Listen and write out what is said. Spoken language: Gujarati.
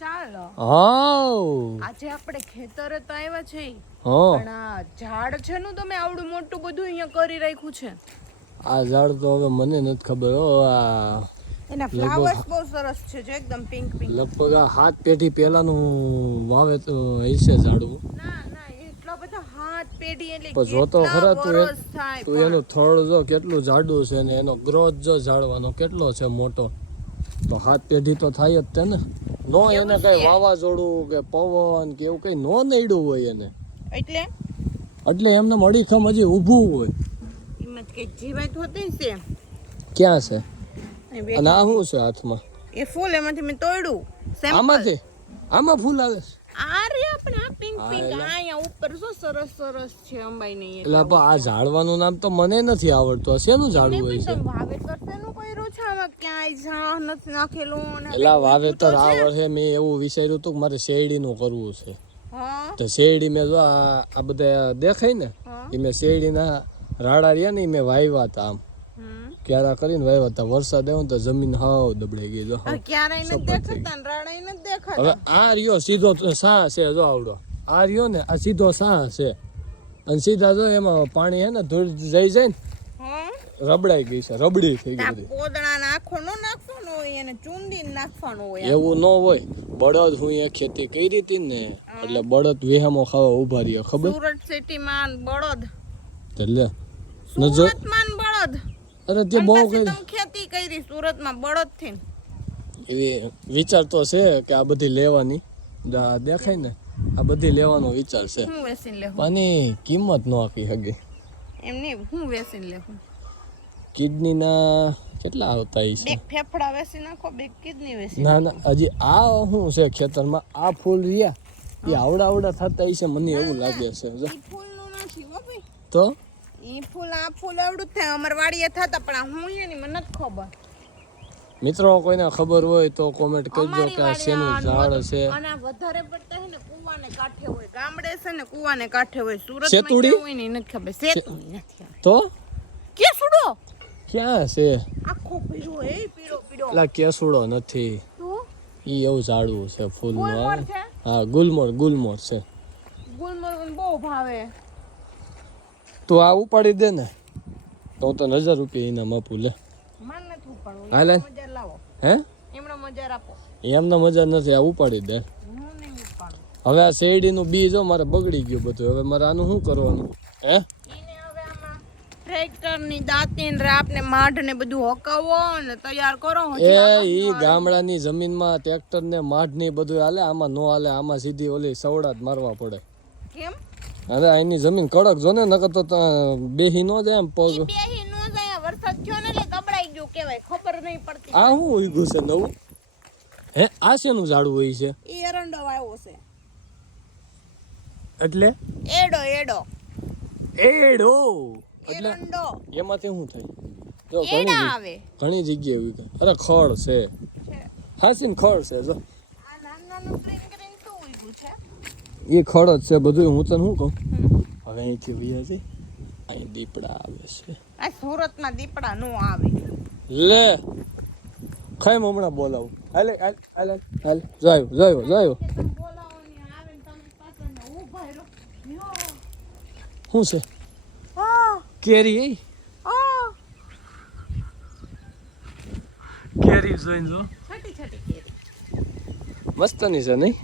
ચાલો હા આજે આપણે ખેતરે તો આવ્યા છે હા પણ આ ઝાડ છે નું તમે આવડું મોટું બધું અહીંયા કરી રાખ્યું છે આ ઝાડ તો હવે મને નથી ખબર હો આ એના ફ્લાવર્સ બહુ સરસ છે જો એકદમ પિંક પિંક લગભગ આ 7 પેઢી પહેલાનું વાવેતર હશે ઝાડવું ના ના એટલા બધા હાથ પેઢી એટલે પણ જોતો ખરા વર્ષ થાય તું એનું થડ જો કેટલું જાડું છે ને એનો ગ્રોથ જો ઝાડવાનો કેટલો છે મોટો તો 7 પેઢી તો થાય જ તે ને નો એને કઈ વાવાઝોડું કે પવન કે એવું કઈ નો નડ્યું હોય એને એટલે એમને અડીખમ હજી ઊભું હોય એમાં કઈ જીવાત હોતી છે ક્યાં છે અને આ શું છે હાથમાં એ ફૂલ એમાંથી મેં તોડ્યું આમાંથી આમાં ફૂલ આવે છે આ રે આપણે આ પિંક પિંક અહીંયા ઉપર શું સરસ સરસ છે અંબાઈ નહીં એટલે આ ઝાડવાનું નામ તો મને નથી આવડતું આ શેનું ઝાડવું હોય છે વાવેતર શેનું કર્યું છે આમાં ક્યાંય ઝાડ નથી નાખેલું એટલે વાવેતર આ વર્ષે મેં એવું વિચાર્યું હતું કે મારે શેરડીનું કરવું છે હા તો શેરડી મેં જો આ બધા દેખાય ને એ મેં શેરડીના રાડા રહ્યા ને મેં વાવ્યા હતા આમ ક્યારા કરીને વાવ્યા હતા વરસાદ આવ્યો તો જમીન હાવ દબડાઈ ગઈ જો ક્યારેય નથી દેખાતા રાડાય નથી દેખાતા હવે આ રહ્યો સીધો સા છે જો આવડો આ રહ્યો ને આ સીધો સા છે અને સીધા જો એમાં પાણી હે ને ધૂળ જઈ જાય ને રબડાઈ ગઈ છે રબડી થઈ ગઈ બધી પોદળા નાખો નો નાખવાનો હોય અને ચૂંદી નાખવાનો હોય એવું ન હોય બળદ હું એ ખેતી કરી હતી ને એટલે બળદ વેહામો ખાવા ઉભા રહ્યો ખબર સુરત સિટી માં બળદ એટલે સુરત માં બળદ અરે તે બહુ કરી ખેતી કરી સુરત માં બળદ થી એવી વિચાર તો છે કે આ બધી લેવાની દેખાય ને આ બધી લેવાનો વિચાર છે હું વેસીને લેવું આની કિંમત ન આપી શકે એમની હું વેસીને લેવું કિડનીના કેટલા આવતા હશે બે ફેફડા વેસી નાખો બે કિડની વેસી ના ના હજી આ શું છે ખેતરમાં આ ફૂલ રહ્યા એ આવડા આવડા થતા હશે મને એવું લાગે છે જો ઈ ફૂલ નું નથી હો ભાઈ તો ઈ ફૂલ આ ફૂલ આવડું થાય અમાર વાડીએ થતા પણ આ હું એની મને નથી ખબર મિત્રો કોઈને ખબર હોય તો કોમેન્ટ કરજો કે આ શેનું ઝાડ છે અને વધારે પડતા હે ને કુવાને કાંઠે હોય ગામડે છે ને કુવાને કાંઠે હોય સુરત સેતુડી? માં હોય ને નથી ખબર સેતુડી નથી તો કેસુડો ક્યાં છે આખો પીળો એ પીળો પીળો એટલે કેસુડો નથી તો ઈ એવું ઝાડવું છે ફૂલનું ગુલમોર આવે છે હા ગુલમોર છે ગુલમોર બહુ ભાવે તો આ ઉપાડી દે ને તો હું તો 1000 રૂપિયા ઇનામ આપું લે મન નથી ઉપાડવું હાલે મજા લાવો હે એમનો મજા આપો એમને મજા નથી આ ઉપાડી દે હું નહીં ઉપાડું હવે આ શેરડીનું બી જો મારે બગડી ગયું બધું હવે મારે આનું શું કરવાનું હે એને હવે આમાં ટ્રેક્ટર ની દાંતી ને રાપ ને માઢ ને બધું હકાવો અને તૈયાર કરો ઈ ગામડાની જમીનમાં ટ્રેક્ટર ને માઢ ને બધું હાલે આમાં નો હાલે આમાં સીધી ઓલી સવડા જ મારવા પડે કેમ અરે આની જમીન કડક જો ને નકર તો બેહી નો જાય એમ પગ બેહી નો જાય વરસાદ થયો ને એટલે ગબડાઈ ગયું કેવાય ખબર નહીં પડતી આ શું ઉગ્યું છે નવું હે આ શેનું ઝાડવું હોય છે ઈ એરંડો આવ્યો છે એટલે એડો એડો એડો એટલે એરંડો એમાંથી શું થાય જો એડા આવે ઘણી જગ્યાએ ઉગ્યું અરે ખડ છે હાસીન ખડ છે જો આ નાનું ગ્રીન ગ્રીન શું ઉગ્યું છે એ ખડ જ છે બધું હું તને શું કહું હવે અહીંથી વૈયા જઈ અહીં દીપડા આવે છે આ સુરતમાં દીપડા નો આવે લે ખાઈ હમણાં બોલાવું હાલે હાલ હાલ હાલ જાયો બોલાવો ને આવે ને તમે પાછળ ને ઊભા રહો શું છે આ કેરી એ આ કેરી જોઈને જો છટી છટી કેરી મસ્તની છે નહીં